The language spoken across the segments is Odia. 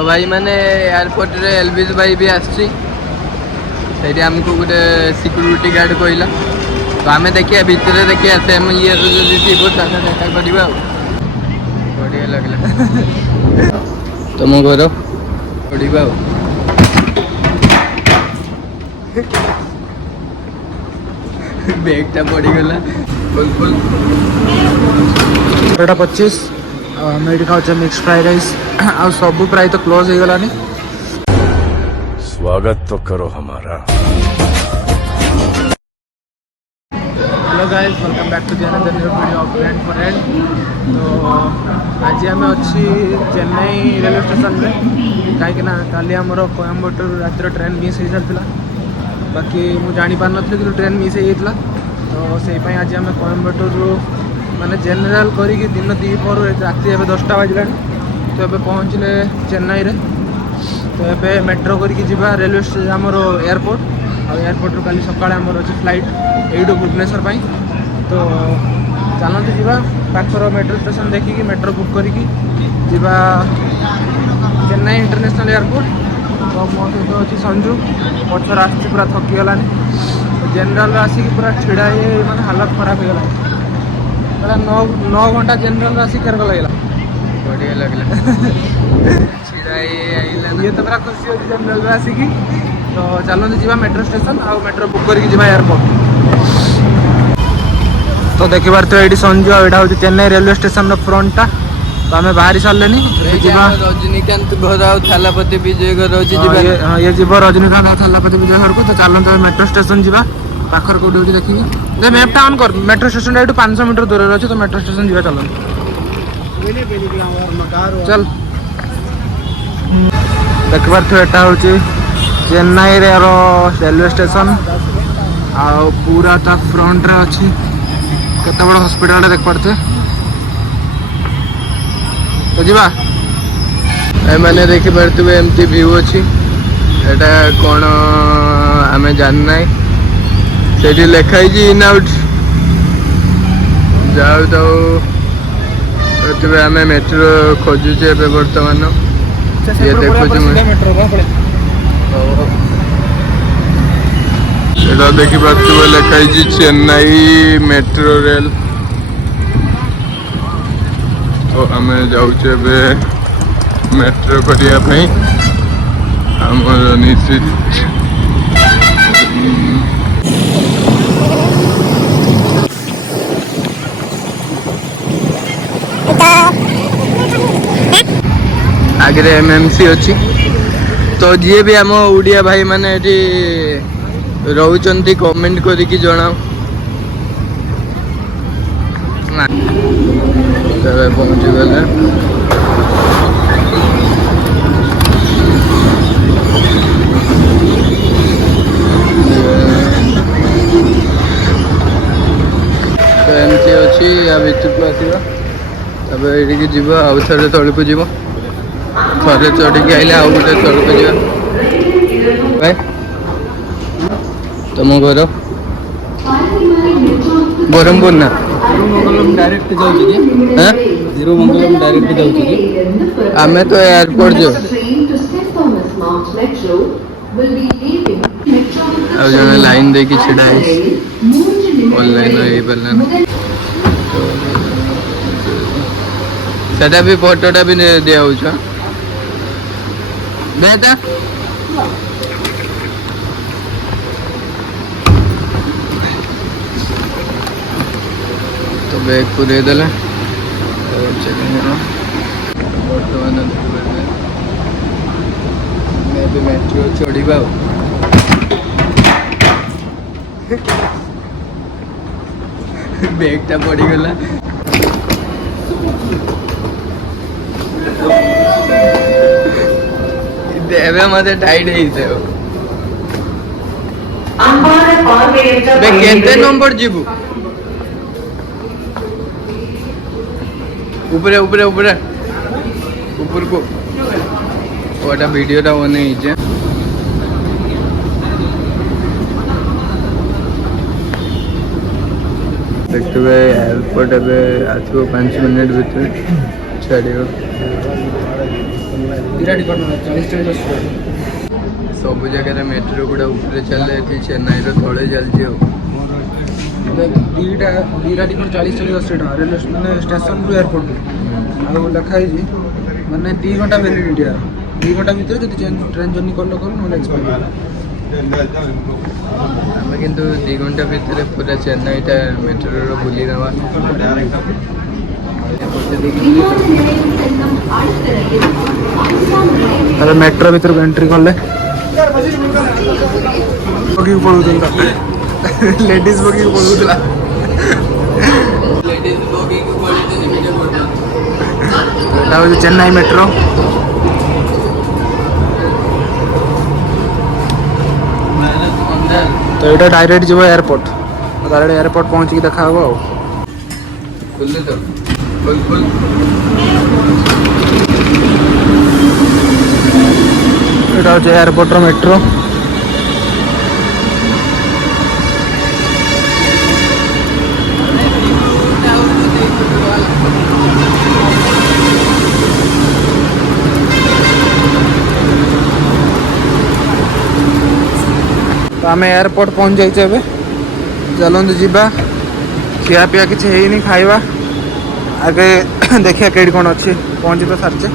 तो भाई मैंने एयरपोर्ट रे एलविस भाई भी आसी आमको गोटे सिक्यूरीटी गार्ड कहला तो आम देखिए भितर देखिए सेम ये थी देखा करवा बढ़िया लगला तुम घर पड़ा बैगटा पड़गला 25 आम ये खाऊ मिक्स फ्राइड राइस आ सब प्राय तो क्लोज हो गलानी। स्वागत तो करो हमारा। Hello guys, welcome back to another new video of brand for rent. तो आज आम अच्छी चेन्नई रेलवे स्टेशन रे कहीं काली आमर कोयम्बटूर रातिर ट्रेन मिस हो सारी बाकी मुझे जानी पार नी कि ट्रेन मिस होता तो से आज आम कोयम्बटूर माने जनरल करी दिन 2 राति ए 10टा बाजिला तो ये पहुँचले चेन्नई रे तो ये मेट्रो करके जी रेलवे स्टेशन आमर एयरपोर्ट और एयरपोर्ट रू काली सकाଳେ आमर अच्छी फ्लाइट एडू भुवनेश्वर पाई तो चलते जी पाखर मेट्रो स्टेशन देखिकी मेट्रो बुक करके जीवा चेन्नई इंटरनेशनल एयरपोर्ट। तो मो सहित अच्छी संजू पचर आसी पूरा थकीगलानी जनरल आसिक पूरा छिड़ा माने हालत खराब हो गला पूरा 9 घंटा जनरल आसिक कर लगे बढ़िया लगला ये तो पूरा खुशी होती जनरल आसिकी। तो चलते जी मेट्रो स्टेशन आ मेट्रो बुक करके जी एयरपोर्ट। तो देखिए तो ये संजू यहाँ हूँ चेन्नई रेलवे स्टेशन फ्रंटा तो आम बाहरी सारे रजनीकांत घर आ थालापति विजय घर ये जीव रजनीकांत थालापति विजय घर को। तो चलते मेट्रो स्टेशन जा पाखर कौट हो देखिए मैपटा ऑन कर मेट्रो स्टेशन ये 500 मीटर दूर अच्छे तो मेट्रो स्टेशन जा चल चल देख पार यहाँ हूँ चेन्नई रेलवे स्टेशन आ पूरा ता फ्रंट रे अच्छी केते बड़ हॉस्पिटल देख पारते तो जीवा मैंने देखी पारे एमती व्यू अच्छी एटा कौन आम जानना से लिखाई इन आउट जाऊ तो आम मेट्रो खोजुचे बर्तमान ये देखो देखी पारे लिखाई चेन्नई मेट्रो रेल तो आम जाऊे मेट्रो करने आमर निश्चित आगे एमएमसी अच्छी तो जी भी आम ओडिया भाई माने रोचंती कमेंट करके जनाओ पहुँची गले तो एमती अच्छी या भितर को आसवा ये जीव आउ थे तौक जीव थे चढ़ी आइले आउ गोटे तौक जा तुम घर ब्रह्मपुर ना डायरेक्ट जाऊँ मंगलम डायरेक्ट जाऊँ आम तो एयरपोर्ट जो जन लाइन दे छिड़ा ऑनलाइन हो पारा सेटा भी फोटोटा भी दिया बेटा तो बैग पूरे देला बर्तमान मेट्रो चढ़ा बैगटा पड़गला मत टाइट केते नंबर जीवु ऊपर ऊपर ऊपर ऊपर को ओटा वीडियोटा बने देखते एयरपोर्ट आसो 5 मिनट भर छाड़ ଦୁଇଟା ଟିକଟ ନେଲା 40 ସବୁ ଜାଗାରେ ମେଟ୍ରୋ ଗୁଡ଼ା ଉପରେ ଚାଲେ, ଏଠି ଚେନ୍ନାଇର ତଳେ ଚାଲିଛି ଆଉ। ଦୁଇଟା ଟିକଟ 40-80 ଟଙ୍କା ରେଲୱେ ମାନେ ଷ୍ଟେସନରୁ ଏୟାରପୋର୍ଟରୁ। ଆଉ ଲେଖା ହେଇଛି ମାନେ 2 ଘଣ୍ଟା ଭ୍ୟାଲିଡିଟି ଆର 2 ଘଣ୍ଟା ଭିତରେ ଯଦି ଟ୍ରେନ୍ ଜର୍ଣ୍ଣି କଲ ନହେଲେ ଏକ୍ସପାୟାର। ଆମେ କିନ୍ତୁ 2 ଘଣ୍ଟା ଭିତରେ ପୁରା ଚେନ୍ନାଇଟା ମେଟ୍ରୋର ବୁଲି ନେବା। ତାପରେ ମେଟ୍ରୋ ଭିତରକୁ ଏଣ୍ଟ୍ରି କଲେ ବଗିକୁ ପଳଉଥିଲା ଲେଡ଼ିଜ୍ ବଗିକୁ ପଳଉଥିଲା। ଏଟା ହେଉଛି ଚେନ୍ନାଇ ମେଟ୍ରୋ। ତ ଏଇଟା ଡାଇରେକ୍ଟ ଯିବ ଏୟାରପୋର୍ଟ। ଡାଇରେକ୍ଟ ଏୟାରପୋର୍ଟ ପହଞ୍ଚିକି ଦେଖା ହେବ ଆଉ। ଖୋଲିଲେ ତ ଖୋଲ। ଏଇଟା ହେଉଛି ଏୟାରପୋର୍ଟର ମେଟ୍ରୋ। ତ ଆମେ ଏୟାରପୋର୍ଟ ପହଞ୍ଚି ଯାଇଛେ ଏବେ। ଚାଲନ୍ତୁ ଯିବା। ଖିଆ ପିଆ କିଛି ହେଇନି, ଖାଇବା ଆଗେ ଦେଖିବା କେଉଁଠି କ'ଣ ଅଛି। ପହଞ୍ଚି ତ ସାରିଛେ।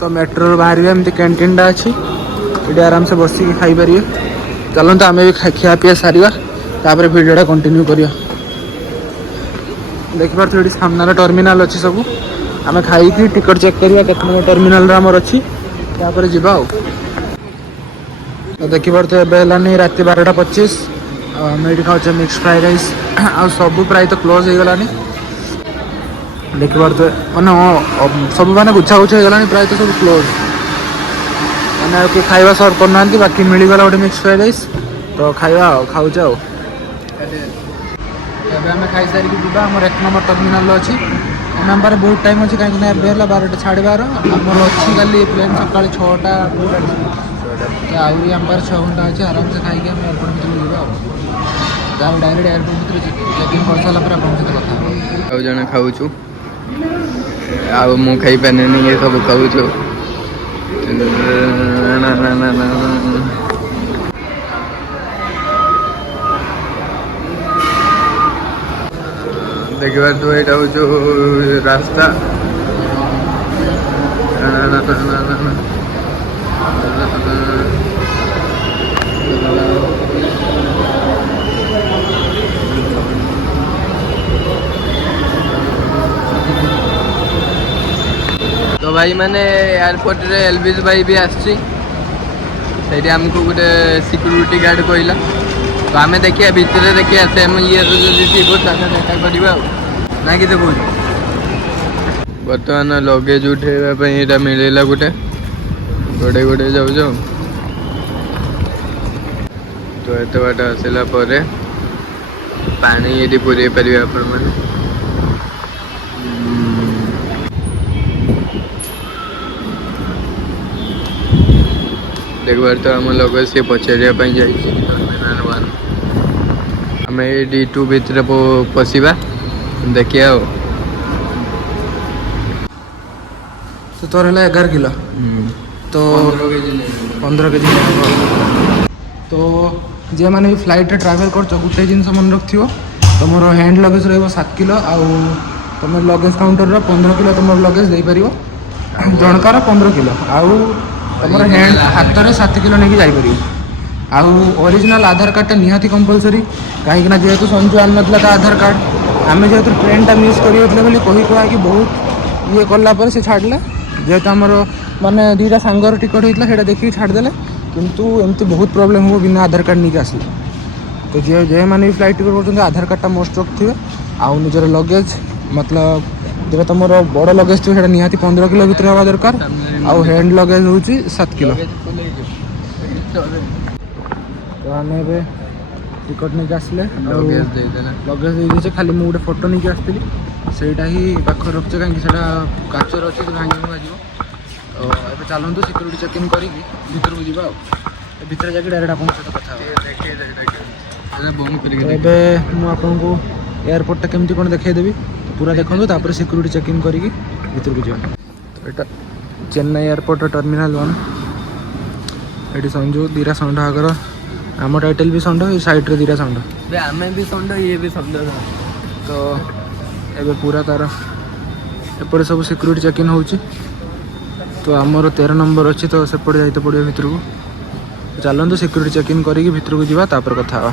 ତ ମେଟ୍ରୋରୁ ବାହାରିବେ, ଏମିତି କ୍ୟାଣ୍ଟିନ୍ଟା ଅଛି, ଏଠି ଆରାମସେ ବସିକି ଖାଇପାରିବେ। ଚାଲନ୍ତୁ ଆମେ ବି ଖିଆ ପିଆ ସାରିବା, ତାପରେ ଭିଡ଼ିଓଟା କଣ୍ଟିନ୍ୟୁ କରିବା। ଦେଖିପାରୁଥିବେ ଏଠି ସାମ୍ନାରେ ଟର୍ମିନାଲ୍ ଅଛି ସବୁ। ଆମେ ଖାଇକି ଟିକେଟ୍ ଚେକ୍ କରିବା କେତେ ନମ୍ବର ଟର୍ମିନାଲ୍ରେ ଆମର ଅଛି, ତାପରେ ଯିବା ଆଉ। ତ ଦେଖିପାରୁଥିବେ ଏବେ ହେଲାନି ରାତି 12:25। ଆଉ ଆମେ ଏଇଠି ଖାଉଛେ ମିକ୍ସ ଫ୍ରାଏ ରାଇସ୍। ଆଉ ସବୁ ପ୍ରାୟତଃ କ୍ଲୋଜ୍ ହେଇଗଲାଣି। ଦେଖିପାରୁଥିବେ ମାନେ ସବୁ ମାନେ ଗୁଚ୍ଛା ହେଇଗଲାଣି, ପ୍ରାୟତଃ ସବୁ କ୍ଲୋଜ୍। ମାନେ ଆଉ କିଏ ଖାଇବା ସର୍ଭ କରୁନାହାନ୍ତି। ବାକି ମିଳିଗଲା ଗୋଟେ ମିକ୍ସ ଫ୍ରାଏ ରାଇସ୍, ତ ଖାଇବା ଆଉ ଖାଉଛେ ଆଉ। ଏବେ ଆମେ ଖାଇସାରିକି ଯିବା। ଆମର 1 ନମ୍ବର ଟର୍ମିନାଲ୍ ଅଛି। ଆମ ପାଖରେ ବହୁତ ଟାଇମ୍ ଅଛି, କାହିଁକିନା ଏବେ ହେଲା 12ଟା 12:30। ଆମର ଅଛି କାଲି ପ୍ଲେନ୍ ସକାଳେ 6ଟା 2ଟା। ତ ଆହୁରି ଆମ ପାଖରେ 6 ଘଣ୍ଟା ଅଛି। ଆରାମସେ ଖାଇକି ଆମେ ଏୟାରପୋର୍ଟ ଭିତରକୁ ଯିବା ଆଉ। ତାପରେ ଡାଇରେକ୍ଟ ଏୟାରପୋର୍ଟ ଭିତରେ ଚେକିଂ କରିସାରିଲା ପରେ ଆପଣଙ୍କ ସହିତ କଥା ହେବ। ଆଉ ଜଣେ ଖାଉଛୁ, ଆଉ ମୁଁ ଖାଇପାରିନି, ଇଏ ସବୁ ଖାଉଛୁ। ଦେଖିପାରୁଥିବ ଏଇଟା ହେଉଛି ରାସ୍ତା। ତ ଭାଇ ମାନେ ଏୟାରପୋର୍ଟରେ ଏଲବିସ୍ ଭାଇ ବି ଆସିଛି। ସେଇଠି ଆମକୁ ଗୋଟେ ସିକ୍ୟୁରିଟି ଗାର୍ଡ଼ କହିଲା, ତ ଆମେ ଦେଖିବା ଭିତରେ ଦେଖିବା ସେମ୍ ଇଏର ଯଦି ଥିବ ତାହେଲେ ଦେଖା କରିବା ଆଉ, ନା କି କହୁଛୁ। ବର୍ତ୍ତମାନ ଲଗେଜ୍ ଉଠେଇବା ପାଇଁ ଏଇଟା ମିଳିଲା ଗୋଟେ ଯାଉଛ। ତ ଏତେ ବାଟ ଆସିଲା ପରେ ପାଣି ଏଠି ପୁରେଇ ପାରିବେ ଆପଣମାନେ। ଦେଖିବାର ତ ଆମ ଲଗେଜ୍ ସେ ପଚାରିବା ପାଇଁ ଯାଇଛି ଟର୍ମିନାଲ୍ 1। ଆମେ ଏଇ D2 ଭିତରେ ପଶିବା, ଦେଖିବା ଆଉ। ତ ତୋର ହେଲା 11 କିଲୋ। ତ 15 କେଜି ହେବ। ତ ଯେଉଁମାନେ ବି ଫ୍ଲାଇଟ୍ରେ ଟ୍ରାଭେଲ୍ କରୁଛ, ଗୋଟେ ଜିନିଷ ମନେ ରଖିଥିବ, ତୁମର ହ୍ୟାଣ୍ଡ ଲଗେଜ୍ ରହିବ 7 କିଲୋ। ଆଉ ତୁମେ ଲଗେଜ୍ କାଉଣ୍ଟରର 15 କିଲୋ ତୁମର ଲଗେଜ୍ ଦେଇପାରିବ, ଜଣକାର 15 କିଲୋ। ଆଉ ତୁମର ହାତରେ 7 କିଲୋ ନେଇକି ଯାଇପାରିବ। ଆଉ ଅରିଜିନାଲ୍ ଆଧାର କାର୍ଡ଼ଟା ନିହାତି କମ୍ପଲସରି, କାହିଁକିନା ଯେହେତୁ ସଞ୍ଜୁ ଆଣିନଥିଲା ତା ଆଧାର କାର୍ଡ଼। ଆମେ ଯେହେତୁ ଟ୍ରେନ୍ଟା ମିସ୍ କରିଯାଇଥିଲେ ବୋଲି କୁହାକି ବହୁତ ଇଏ କଲା ପରେ ସେ ଛାଡ଼ିଲା। ଯେହେତୁ ଆମର ମାନେ 2ଟା ସାଙ୍ଗର ଟିକେଟ୍ ହେଇଥିଲା, ସେଇଟା ଦେଖିକି ଛାଡ଼ିଦେଲେ। କିନ୍ତୁ ଏମିତି ବହୁତ ପ୍ରୋବ୍ଲେମ୍ ହେବ ବିନା ଆଧାର କାର୍ଡ଼ ନେଇକି ଆସିଲେ। ତ ଯେଉଁମାନେ ବି ଫ୍ଲାଇଟ୍ ଟିକେଟ୍ କରୁଛନ୍ତି, ଆଧାର କାର୍ଡ଼ଟା ମୋଷ୍ଟ ରଖିଥିବେ। ଆଉ ନିଜର ଲଗେଜ୍ ମତଲବ ଯେଉଁଟା ତୁମର ବଡ଼ ଲଗେଜ୍ ଥିବ, ସେଇଟା ନିହାତି 15 କିଲୋ ଭିତରେ ହେବା ଦରକାର। ଆଉ ହ୍ୟାଣ୍ଡ ଲଗେଜ୍ ହେଉଛି 7 କିଲୋ। ତ ଆମେ ଏବେ ଟିକେଟ୍ ନେଇକି ଆସିଲେ, ଲଗେଜ୍ ଦେଇଦେଇଛେ। ଖାଲି ମୁଁ ଗୋଟେ ଫଟୋ ନେଇକି ଆସିଥିଲି, ସେଇଟା ହିଁ ପାଖରେ ରଖିଛେ, କାହିଁକି ସେଇଟା କାଚର ଅଛି, ଭାଙ୍ଗିବ। ତ ଏବେ ଚାଲନ୍ତୁ ସିକ୍ୟୁରିଟି ଚେକିଂ କରିକି ଭିତରକୁ ଯିବା ଆଉ। ଭିତରେ ଯାଇକି ଡାଇରେକ୍ଟ ଆପଣଙ୍କ ସହିତ କଥା ହେବା। ଏବେ ମୁଁ ଆପଣଙ୍କୁ ଏୟାରପୋର୍ଟଟା କେମିତି କ'ଣ ଦେଖେଇଦେବି, ପୁରା ଦେଖନ୍ତୁ। ତାପରେ ସିକ୍ୟୁରିଟି ଚେକିଂ କରିକି ଭିତରକୁ ଯିବା। ଏଇଟା ଚେନ୍ନାଇ ଏୟାରପୋର୍ଟ ଟର୍ମିନାଲ 1। ଏଠି ସଞ୍ଜୁ ଦିଟା ଷଣ୍ଢ ଆଗର ଆମ ଟାଇଟେଲ ବି ଷଣ୍ଢ, ଏଇ ସାଇଡ଼ରେ ଦିଟା ଷଣ୍ଢ। ଆମେ ବି ଷଣ୍ଢ, ଇଏ ବି ଷଣ୍ଢ। ତ ଏବେ ପୁରା ତାର ଏପଟେ ସବୁ ସିକ୍ୟୁରିଟି ଚେକିଂ ହେଉଛି। ତ ଆମର 13 ନମ୍ବର ଅଛି, ତ ସେପଟେ ଯାଇତେ ପଡ଼ିବ ଭିତରକୁ। ଚାଲନ୍ତୁ ସିକ୍ୟୁରିଟି ଚେକିଂ କରିକି ଭିତରକୁ ଯିବା, ତାପରେ କଥା ହେବା।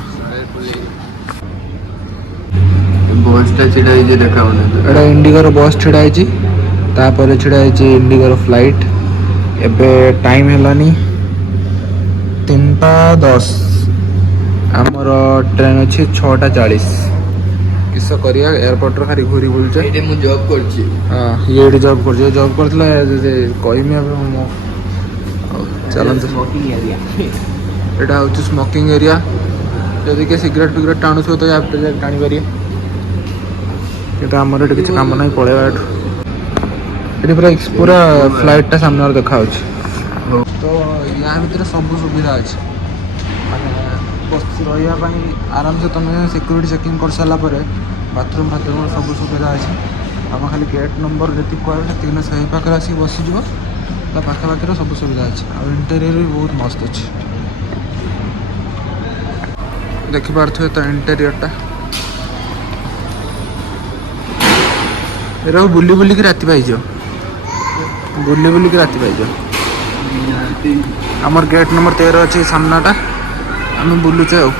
ବସ୍ଟା ଛିଡ଼ା ହେଇଛି ଦେଖାଉନି। ଏଇଟା ଇଣ୍ଡିଗୋର ବସ୍ ଛିଡ଼ା ହେଇଛି, ତାପରେ ଛିଡ଼ା ହେଇଛି ଇଣ୍ଡିଗୋର ଫ୍ଲାଇଟ୍। ଏବେ ଟାଇମ୍ ହେଲାନି 3ଟା 10। ଆମର ଟ୍ରେନ୍ ଅଛି 6ଟା 40। କିସ କରିବା, ଏୟାରପୋର୍ଟରେ ଖାଲି ଘୁରି ବୁଲୁଛେ। ଏଇଠି ମୁଁ ଜବ୍ କରୁଛି। ହଁ, ଇଏ ଏଇଠି ଜବ୍ କରୁଛି। ଜବ୍ କରିଥିଲା କହିମି ଏବେ ମୁଁ। ଚାଲନ୍ତୁ। ଏଇଟା ହେଉଛି ସ୍ମୋକିଂ ଏରିଆ। ଯଦି କିଏ ସିଗାରେଟ୍ ଫିଗାରେଟ୍ ଟାଣୁଥିବ ତ ୟା ଭିତରେ ଯାଇକି ଟାଣିପାରିବେ, କିନ୍ତୁ ଆମର ଏଠି କିଛି କାମ ନାହିଁ, ପଳେଇବା ଏଠୁ। ଏଠି ପୁରା ଫ୍ଲାଇଟ୍ଟା ସାମ୍ନାରେ ଦେଖାହେଉଛି। ତ ୟା ଭିତରେ ସବୁ ସୁବିଧା ଅଛି, ମାନେ ରହିବା ପାଇଁ ଆରାମସେ। ତୁମେ ସିକ୍ୟୁରିଟି ଚେକିଂ କରିସାରିଲା ପରେ ବାଥରୁମ୍ ଫାଥରୁମ୍ର ସବୁ ସୁବିଧା ଅଛି। ତୁମେ ଖାଲି ଗେଟ୍ ନମ୍ବର ଯେତିକି କହିବ ସେତିକି ସେଇ ପାଖରେ ଆସିକି ବସିଯିବ। ତା ପାଖାପାଖିର ସବୁ ସୁବିଧା ଅଛି, ଆଉ ଇଣ୍ଟେରିୟର ବି ବହୁତ ମସ୍ତ ଅଛି। ଦେଖିପାରୁଥିବେ ତ ଇଣ୍ଟେରିୟରଟା। ଏରାକୁ ବୁଲି ବୁଲିକି ରାତି ପାଇଯିବ, ବୁଲି ବୁଲିକି ରାତି ପାଇଯିବ। ଆମର ଗେଟ୍ ନମ୍ବର 13 ଅଛି ସାମ୍ନାଟା, ଆମେ ବୁଲୁଛେ ଆଉ।